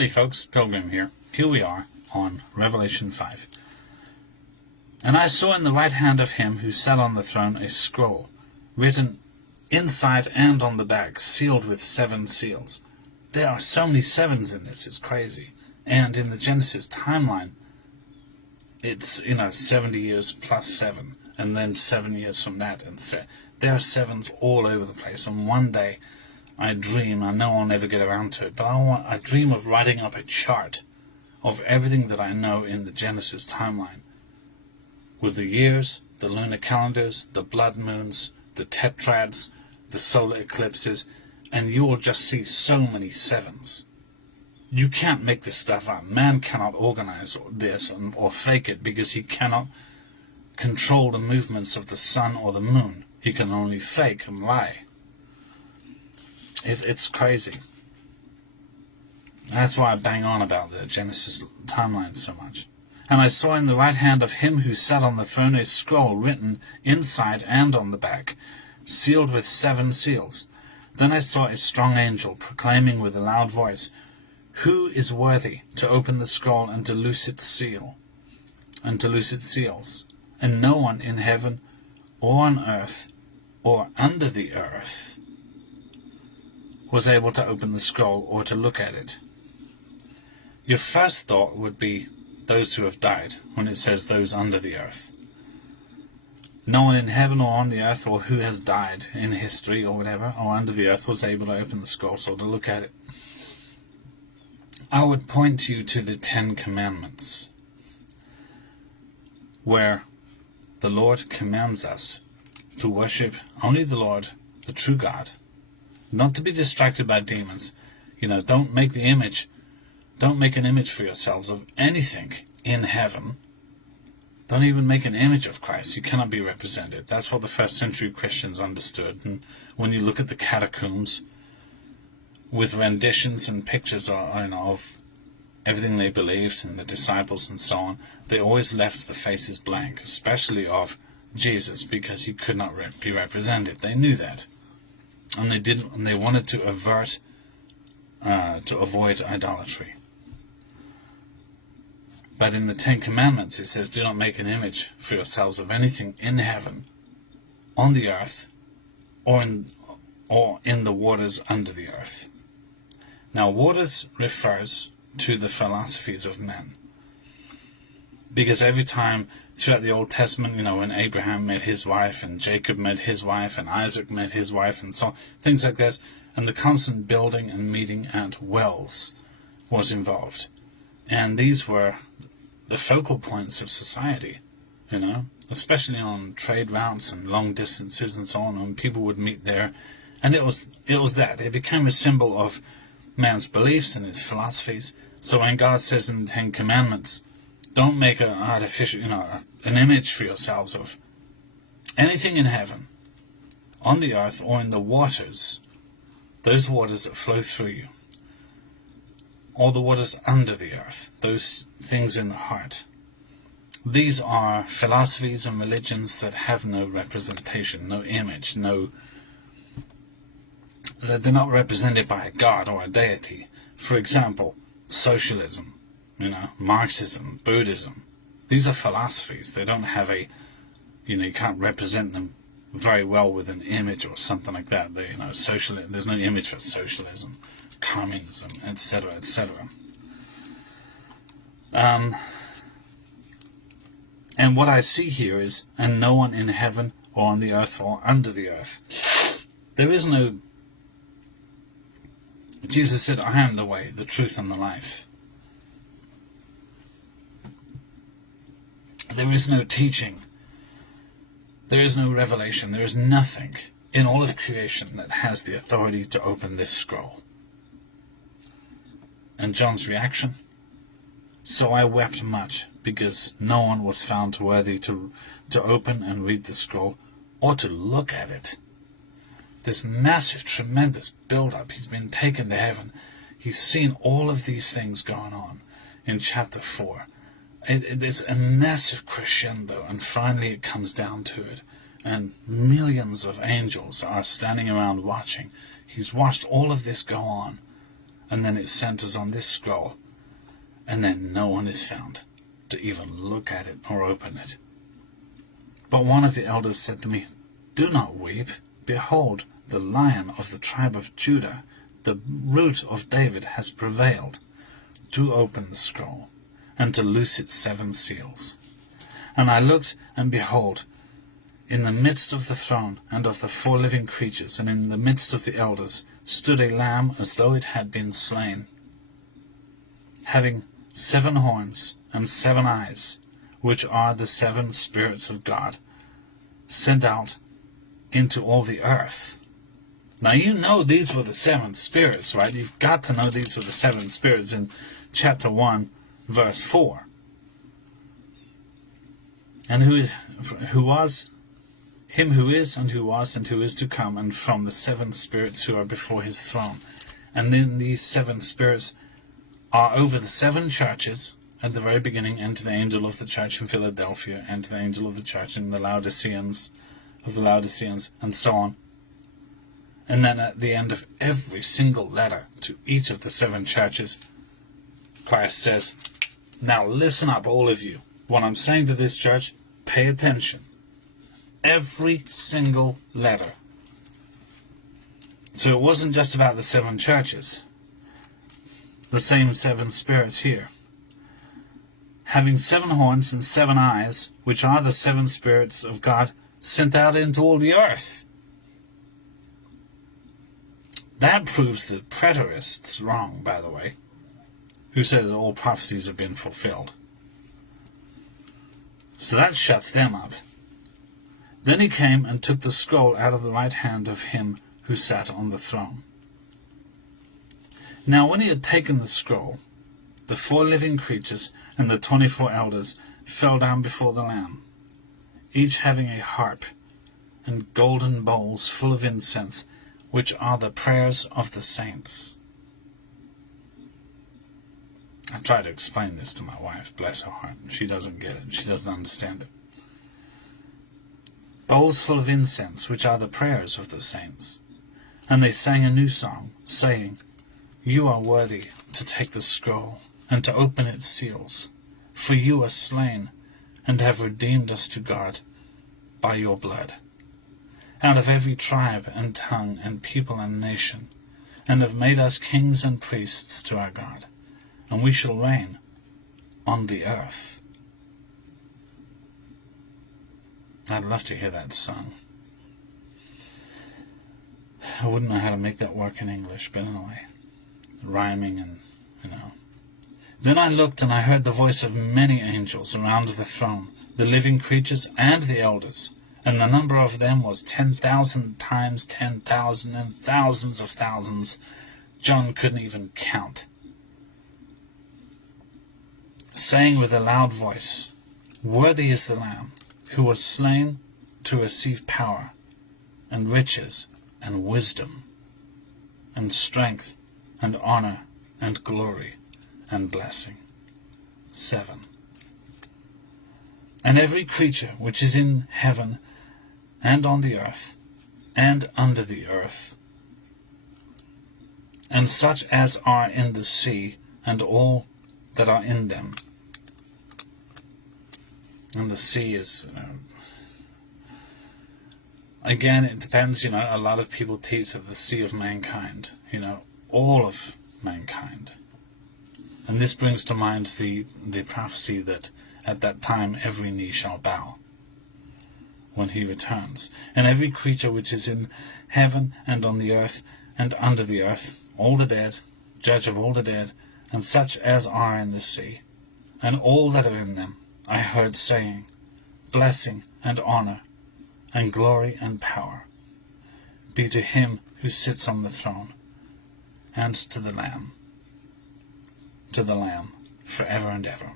Howdy folks, Pilgrim here. Here we are on Revelation 5. And I saw in the right hand of him who sat on the throne a scroll, written inside and on the back, sealed with 7 seals. There are so many 7s in this, it's crazy. And in the Genesis timeline, it's, 70 years plus 7, and then 7 years from that, and there are 7s all over the place. And one day, I dream, I know I'll never get around to it, but I dream of writing up a chart of everything that I know in the Genesis timeline, with the years, the lunar calendars, the blood moons, the tetrads, the solar eclipses, and you will just see so many 7s. You can't make this stuff up. Man cannot organize this or fake it, because he cannot control the movements of the sun or the moon. He can only fake and lie. It's crazy. That's why I bang on about the Genesis timeline so much. And I saw in the right hand of him who sat on the throne a scroll written inside and on the back, sealed with 7 seals. Then I saw a strong angel proclaiming with a loud voice, "Who is worthy to open the scroll and to loose its seal, and to loose its seals?" And no one in heaven or on earth or under the earth was able to open the scroll or to look at it. Your first thought would be those who have died, when it says those under the earth. No one in heaven or on the earth, or who has died in history or whatever, or under the earth, was able to open the scroll or to look at it. I would point you to the 10 Commandments, where the Lord commands us to worship only the Lord, the true God, not to be distracted by demons. Don't make an image for yourselves of anything in heaven. Don't even make an image of Christ. You cannot be represented. That's what the first century Christians understood. And when you look at the catacombs with renditions and pictures of everything they believed and the disciples and so on, they always left the faces blank, especially of Jesus, because he could not be represented. They knew that. And they didn't, and they wanted to avoid idolatry. But in the 10 Commandments it says, do not make an image for yourselves of anything in heaven, on the earth, or in the waters under the earth. Now, waters refers to the philosophies of men. Because every time throughout the Old Testament, when Abraham met his wife, and Jacob met his wife, and Isaac met his wife, and so on, things like this, and the constant building and meeting at wells was involved. And these were the focal points of society, especially on trade routes and long distances and so on, when people would meet there. And it became a symbol of man's beliefs and his philosophies. So when God says in the 10 Commandments, don't make an artificial, an image for yourselves of anything in heaven, on the earth, or in the waters, those waters that flow through you, or the waters under the earth, those things in the heart. These are philosophies and religions that have no representation, no image, they're not represented by a god or a deity. For example, socialism, Marxism, Buddhism. These are philosophies. They don't have you can't represent them very well with an image or something like that. There's no image for socialism, communism, etc., etc. And what I see here is, and no one in heaven or on the earth or under the earth. There is no... Jesus said, I am the way, the truth, and the life. There is no teaching. There is no revelation. There is nothing in all of creation that has the authority to open this scroll. And John's reaction? So I wept much, because no one was found worthy to open and read the scroll, or to look at it. This massive, tremendous build-up. He's been taken to heaven. He's seen all of these things going on in chapter 4. It's a massive crescendo, and finally it comes down to it. And millions of angels are standing around watching. He's watched all of this go on. and then it centers on this scroll, and then no one is found to even look at it or open it. But one of the elders said to me, "Do not weep. Behold, the Lion of the tribe of Judah, the Root of David, has prevailed to open the scroll and to loose its 7 seals." And I looked, and behold, in the midst of the throne and of the 4 living creatures, and in the midst of the elders, stood a lamb as though it had been slain, having 7 horns and 7 eyes, which are the 7 spirits of God, sent out into all the earth. Now you know these were the 7 spirits, right? You've got to know these were the 7 spirits in chapter 1, verse 4. And who was, him who is, and who was, and who is to come, and from the 7 spirits who are before his throne. And then these 7 spirits are over the 7 churches at the very beginning, and to the angel of the church in Philadelphia, and to the angel of the church in the Laodiceans, and so on. And then at the end of every single letter to each of the 7 churches, Christ says, "Now listen up, all of you. What I'm saying to this church, pay attention." Every single letter. So it wasn't just about the 7 churches. The same 7 spirits here. Having 7 horns and 7 eyes, which are the 7 spirits of God, sent out into all the earth. That proves the preterists wrong, by the way, who said that all prophecies have been fulfilled. So that shuts them up. Then he came and took the scroll out of the right hand of him who sat on the throne. Now when he had taken the scroll, the 4 living creatures and the 24 elders fell down before the Lamb, each having a harp and golden bowls full of incense, which are the prayers of the saints. I try to explain this to my wife, bless her heart. She doesn't get it. She doesn't understand it. Bowls full of incense, which are the prayers of the saints. And they sang a new song, saying, "You are worthy to take the scroll and to open its seals, for you are slain and have redeemed us to God by your blood, out of every tribe and tongue and people and nation, and have made us kings and priests to our God, and we shall reign on the earth." I'd love to hear that sung. I wouldn't know how to make that work in English, but anyway, rhyming and, Then I looked, and I heard the voice of many angels around the throne, the living creatures and the elders, and the number of them was 10,000 times 10,000 and thousands of thousands. John couldn't even count. Saying with a loud voice, "Worthy is the Lamb who was slain to receive power and riches and wisdom and strength and honor and glory and blessing." 7. And every creature which is in heaven and on the earth and under the earth, and such as are in the sea, and all that are in them. And the sea is, again, it depends, a lot of people teach that the sea of mankind, all of mankind. And this brings to mind the prophecy that at that time every knee shall bow when he returns. And every creature which is in heaven and on the earth and under the earth, all the dead, judge of all the dead, and such as are in the sea, and all that are in them, I heard saying, "Blessing and honor and glory and power be to him who sits on the throne, and to the Lamb, forever and ever."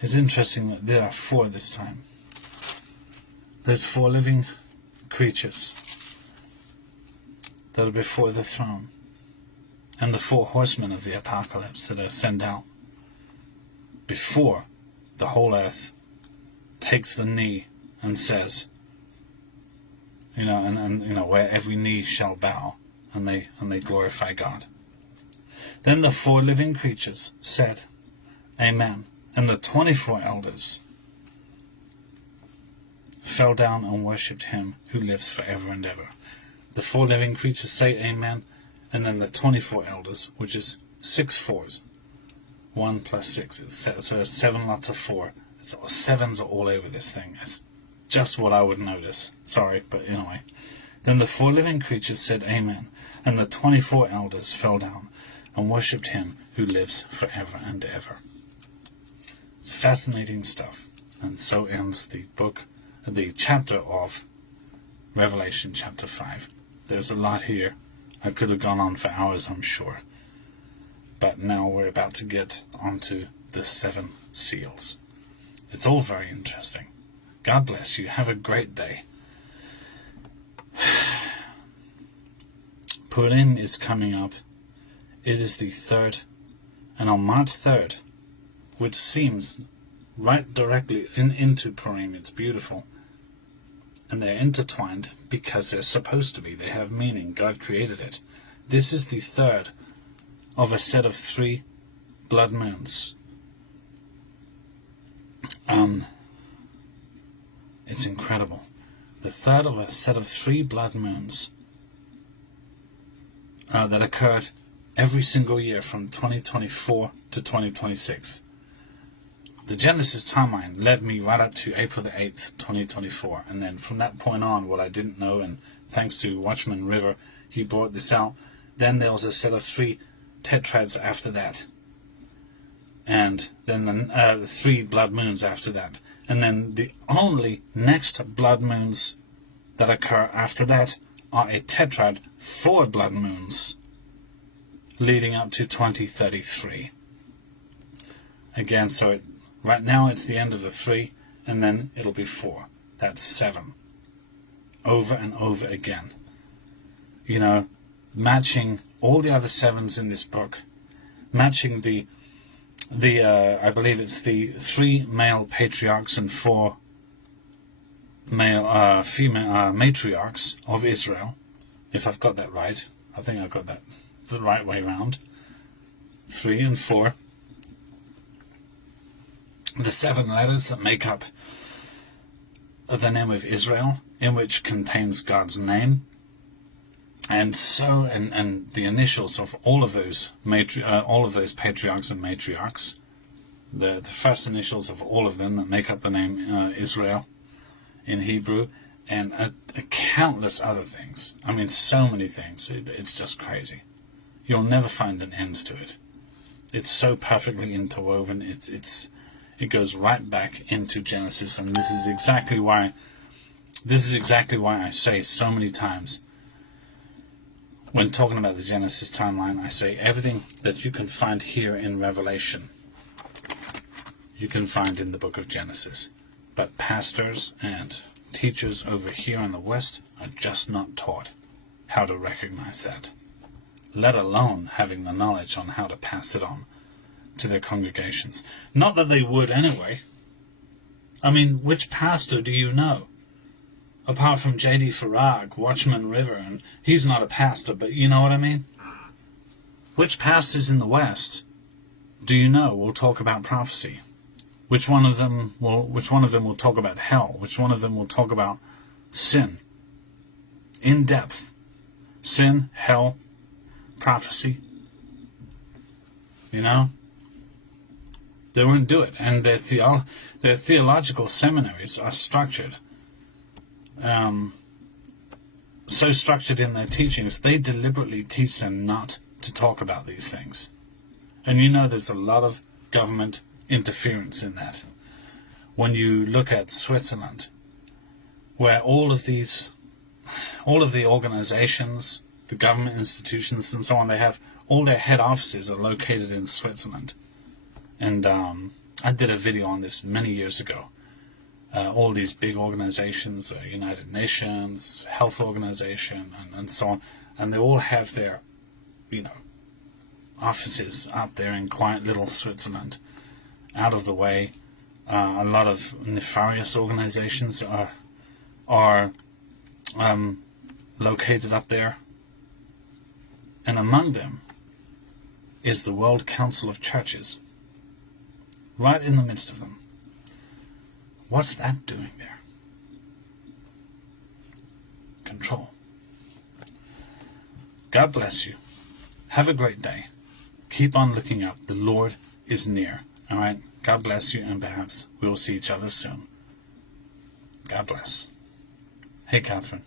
It's interesting that there are 4 this time. There's 4 living creatures that are before the throne, and the 4 horsemen of the apocalypse that are sent out before the whole earth takes the knee and says, where every knee shall bow and they glorify God. Then the 4 living creatures said, Amen. And the 24 elders fell down and worshipped him who lives forever and ever. The 4 living creatures say Amen, and then the 24 elders, which is 6 fours. 1 plus 6. So there's 7 lots of 4. So 7s are all over this thing. It's just what I would notice. Sorry, but anyway. Then the 4 living creatures said Amen, and the 24 elders fell down and worshipped him who lives forever and ever. It's fascinating stuff. And so ends the chapter of Revelation chapter 5. There's a lot here. I could have gone on for hours, I'm sure. But now we're about to get onto the 7 seals. It's all very interesting. God bless you. Have a great day. Purim is coming up. It is the 3rd. And on March 3rd, which seems right directly into Purim, it's beautiful. And they're intertwined because they're supposed to be. They have meaning. God created it. This is the 3rd of a set of 3 blood moons. It's incredible. The 3rd of a set of 3 blood moons that occurred every single year from 2024 to 2026. The Genesis timeline led me right up to April the 8th, 2024. And then from that point on, what I didn't know, and thanks to Watchman River, he brought this out. Then there was a set of 3 tetrads after that. And then the 3 blood moons after that. And then the only next blood moons that occur after that are a tetrad, 4 blood moons, leading up to 2033. Again, so right now it's the end of the 3, and then it'll be 4. That's 7. Over and over again. You know, matching all the other 7s in this book, matching the I believe it's the 3 male patriarchs and 4 male female matriarchs of Israel, if I've got that right. I think I've got that the right way round. 3 and 4. The 7 letters that make up the name of Israel, in which contains God's name, and the initials of all of those patriarchs and matriarchs, the first initials of all of them that make up the name Israel in Hebrew, and countless other things. I mean, so many things. It's just crazy. You'll never find an end to it. It's so perfectly interwoven. It goes right back into Genesis, and this is exactly why I say so many times when talking about the Genesis timeline, I say everything that you can find here in Revelation, you can find in the book of Genesis. But pastors and teachers over here in the West are just not taught how to recognize that, let alone having the knowledge on how to pass it on to their congregations. Not that they would anyway. I mean, which pastor do you know? Apart from J.D. Farag, Watchman River, and he's not a pastor, but you know what I mean? Which pastors in the West do you know will talk about prophecy? Which one of them will talk about hell? Which one of them will talk about sin? In depth. Sin, hell, prophecy. You know? They won't do it. And their theological seminaries are structured. So structured in their teachings, they deliberately teach them not to talk about these things. And you know there's a lot of government interference in that. When you look at Switzerland, where all of the organizations, the government institutions and so on, they have all their head offices are located in Switzerland. And I did a video on this many years ago. All these big organizations, United Nations, Health Organization, and so on, and they all have their, offices up there in quiet little Switzerland, out of the way. A lot of nefarious organizations are located up there, And among them is the World Council of Churches, right in the midst of them. What's that doing there? Control. God bless you. Have a great day. Keep on looking up. The Lord is near. All right? God bless you, and perhaps we will see each other soon. God bless. Hey, Catherine.